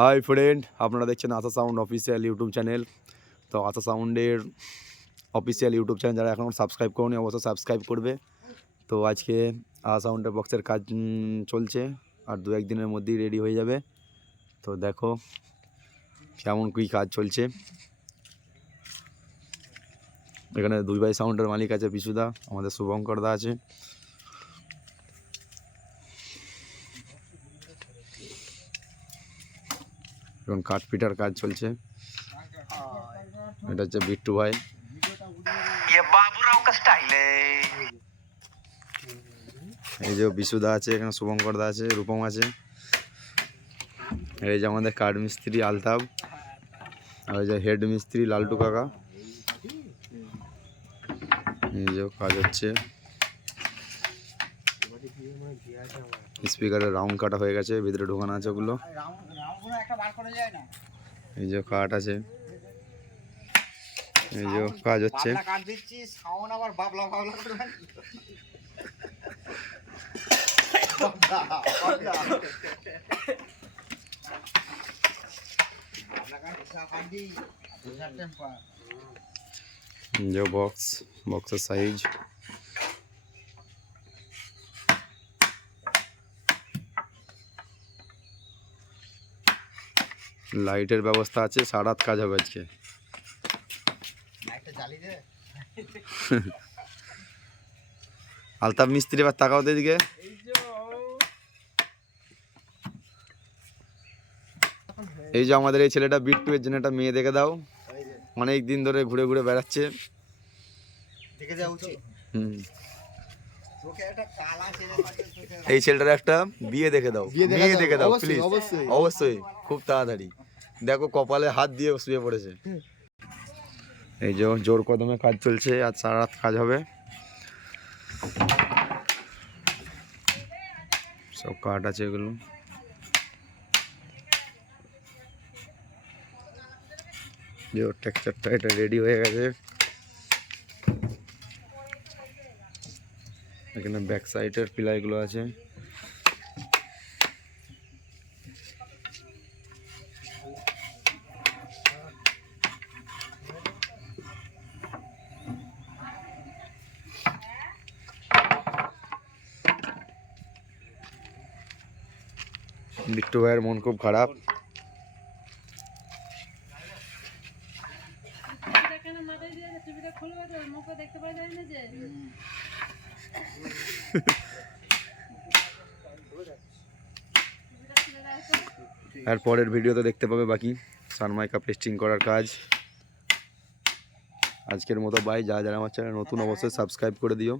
Hi friend, আপনারা দেখছেন আশা sound official YouTube channel. তো আশা সাউন্ডের অফিসিয়াল ইউটিউব চ্যানেল যারা এখনও সাবস্ক্রাইব করুন অবশ্যই সাবস্ক্রাইব করবে। তো আজকে আশা সাউন্ডের বক্সের কাজ চলছে, আর 2-1 দিনের মধ্যেই রেডি হয়ে যাবে। তো দেখো কেমন কী কাজ চলছে। এখানে 2 ভাই সাউন্ডের মালিক আছে বিশুদা, আমাদের শুভঙ্কর দা আছে। এখন কাঠ পিটার কাজ চলছে। এটা হচ্ছে বিট্টু ভাই। এই যে বিশুদা আছে, এখানে শুভঙ্কর দা আছে, রূপম আছে। এই যে আমাদের কাঠ মিস্ত্রি আলতাব, আর এই যে হেড মিস্ত্রি লালটু কাকা। এই যে কাজ হচ্ছে, স্পিকারের রাউন্ড কাটা হয়ে গেছে, ভিতরে ঢোকানো আছে ওগুলো। এই যে কাঠ আছে, এই যে কাজ হচ্ছে। যে বক্সের সাইজ, লাইটের ব্যবস্থা আছে, সারা রাত কাজ হবে আজকে। আলতাফ মিস্ত্রি এবার তাকাও তো এদিকে। এই যে আমাদের এই ছেলেটা বিট্টু, এর জন্য একটা মেয়ে দেখে দাও। অনেক দিন ধরে ঘুরে ঘুরে বেড়াচ্ছে। এই ছেলেটার একটা বিয়ে দেখে দাও, মেয়ে দেখে দাও প্লিজ, অবশ্যই খুব তাড়াতাড়ি। দেখো কপালে হাত দিয়ে শুয়ে পড়েছে। এই যে জোর কদমে কাজ চলছে, আজ সারা রাত কাজ হবে। সব কাঠ আছে এগুলো। যে টেক্সচারটা এটা রেডি হয়ে গেছে। এখানে ব্যাক সাইডের পিলারগুলো আছে। বিট্টু ভাইয়ের মন খুব খারাপ। আর পরের ভিডিওতে দেখতে পাবে বাকি সানমাইকা পেস্টিং করার কাজ। আজকের মতো বাই। যারা যারা আমার চ্যানেল নতুন অবশ্যই সাবস্ক্রাইব করে দিও।